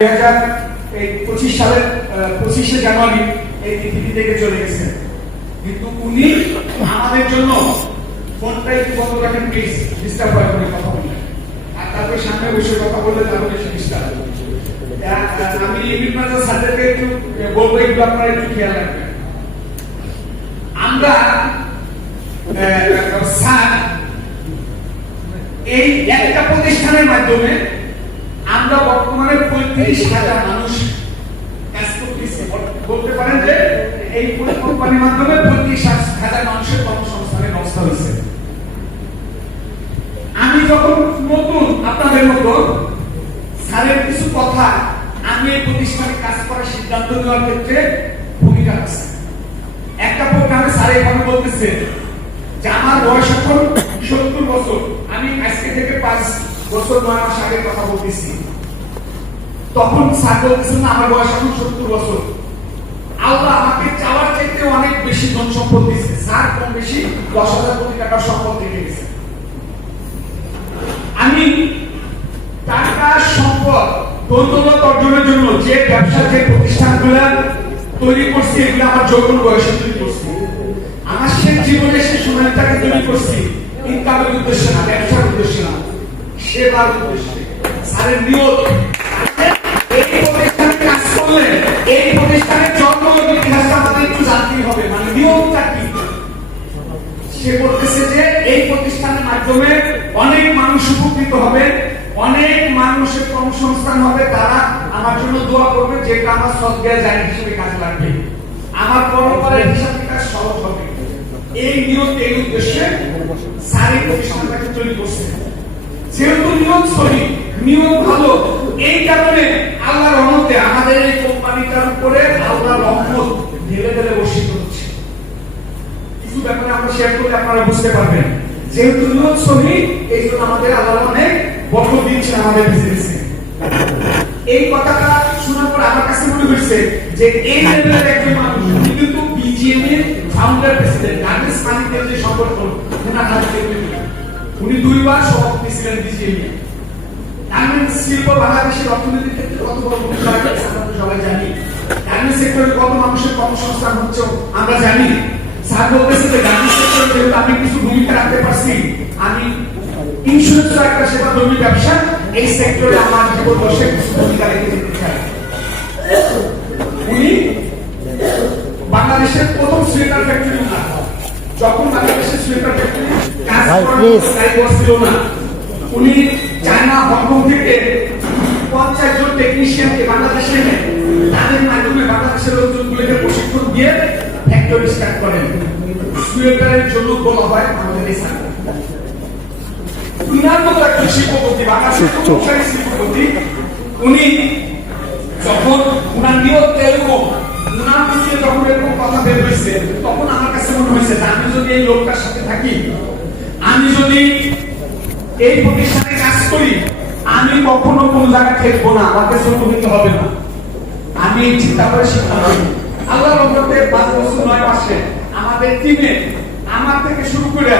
2025 সালের 25শে জানুয়ারি এই পৃথিবী থেকে চলে গেছেন, কিন্তু উনি আমাদের জন্য ফোনটা একটু বন্ধ রাখেন প্লিজ, ডিস্টার্ব হয় করে কথা বললেন, আর তারপরে সামনে বসে কথা বললে তাহলে বেশি ডিস্টার্ব। আমি ইবিন মাজার স্যারকে একটু বলবো, একটু আপনারা একটু খেয়াল রাখবেন। আমরা স্যার এই একটা প্রতিষ্ঠানের মাধ্যমে আমরা বর্তমানে 35,000 মানুষ কাজ করতেছি। বলতে পারেন যে এই কোম্পানির মাধ্যমে 35,000 মানুষের কর্মসংস্থানের ব্যবস্থা হয়েছে। আমি যখন নতুন আপনাদের মতো স্যারের কিছু কথা আমি এই প্রতিষ্ঠানে কাজ করার সিদ্ধান্ত নেওয়ার ক্ষেত্রে ভূমিকা আছে। একটা প্রোগ্রামে স্যার এভাবে বলতেছে যে আমার বয়স এখন 70 বছর, আমি আজকে থেকে 5 বছর 9 মাস আগে কথা বলতেছি, তখন স্যার বলতেছেন না আমার বয়স এখন 70 বছর, আল্লাহ আমাকে চাওয়ার চাইতে অনেক বেশি ধন সম্পদ দিয়েছে। স্যার কম বেশি 10,000 কোটি টাকার সম্পদ রেখে গেছে। আমি টাকা সম্পদ দৌলত অর্জনের জন্য যে ব্যবসা যে প্রতিষ্ঠানগুলো তৈরি করছি, এগুলো আমার যৌবন বয়সে তৈরি করছি। আমার শেষ জীবনে সে সোনালিটাকে তৈরি করছি ইনকামের উদ্দেশ্যে না, ব্যবসার উদ্দেশ্যে না, সেবার উদ্দেশ্যে। স্যারের নিয়ত এই প্রতিষ্ঠানে কাজ করলে এই প্রতিষ্ঠানের জন্ম ইতিহাসটা আমাদের একটু জানতেই হবে, মানে নিয়মটা কি। সে বলতেছে যে এই প্রতিষ্ঠানের মাধ্যমে অনেক মানুষ উপকৃত হবে, অনেক মানুষের কর্মসংস্থান হবে, তারা আমার জন্য দোয়া করবে, যেটা আমার সদগায়ে জারি হিসেবে কাজে লাগবে, আমার পরপরের হিসাবে কাজ সহজ হবে। এই নিয়ত, এই উদ্দেশ্যে স্যার এই প্রতিষ্ঠানটাকে তৈরি করছে। যেহেতু নিয়ত সহি, নিয়ত ভালো, এই কারণে আল্লাহর রহমতে আমাদের এই কোম্পানিটার উপরে আল্লাহর রহমত ঢেলে ঢেলে বর্ষিত হচ্ছে। কিছু ব্যাপারে আমরা শেয়ার করলে আপনারা বুঝতে পারবেন। যেহেতু নিয়ত সহি, এই জন্য আমাদের আল্লাহ অনেক বরকত দিচ্ছেন আমাদের বিজনেসে। এই কথাটা শোনার পর আমার কাছে মনে হয়েছে যে এই লেভেলের একজন মানুষ, উনি কিন্তু বিজিএম এর ফাউন্ডার প্রেসিডেন্ট, গার্মেন্টস মালিকদের যে সংগঠন, ওনার হাত থেকে উনি 2 বার সভাপতি ছিলেন বিজিএম এর। গার্মেন্টস শিল্প বাংলাদেশের অর্থনীতির ক্ষেত্রে কত বড় ভূমিকা রাখছে আমরা সবাই জানি। গার্মেন্টস সেক্টরে কত মানুষের কর্মসংস্থান হচ্ছে আমরা জানি। স্যার বলতেছে যে গার্মেন্টস সেক্টরে যেহেতু আমি কিছু ভূমিকা রাখতে পারছি, আমি ইন্স্যুরেন্স একটা সেবাধর্মী ব্যবসা, এই সেক্টরে আমার জীবন দশে কিছু ভূমিকা রেখে যেতে চাই। উনি বাংলাদেশের প্রথম সোয়েটার ফ্যাক্টরি না, যখন বাংলাদেশের সোয়েটার ফ্যাক্টরি কাজ করছিল না, উনি চায়না হংকং থেকে 50 জন টেকনিশিয়ানকে বাংলাদেশে এনে তাদের মাধ্যমে বাংলাদেশের লোকজনগুলোকে প্রশিক্ষণ দিয়ে ফ্যাক্টরি স্টার্ট করেন। সোয়েটারের জন্য বলা হয় আমাদের এই স্যার। উনার মতো একজন শিল্পপতি, বাংলাদেশের প্রথমসারি শিল্পপতি, উনি যখন উনার নিয়ত এরকম, উনার মুখে যখন এরকম কথা বের হয়েছে, তখন আমার কাছে মনে হয়েছে যে আমি যদি এই লোকটার সাথে থাকি, আমি যদি এই প্রতিষ্ঠানে কাজ করি, আমি কখনো কোন জায়গায় ঠেকবো না, আমাকে ছোট হতে হবে না। আমি এই চিন্তা করে সিদ্ধান্ত নিই। আল্লাহর রহমতে 5 বছর 9 মাসে আমাদের টিমে আমার থেকে শুরু করে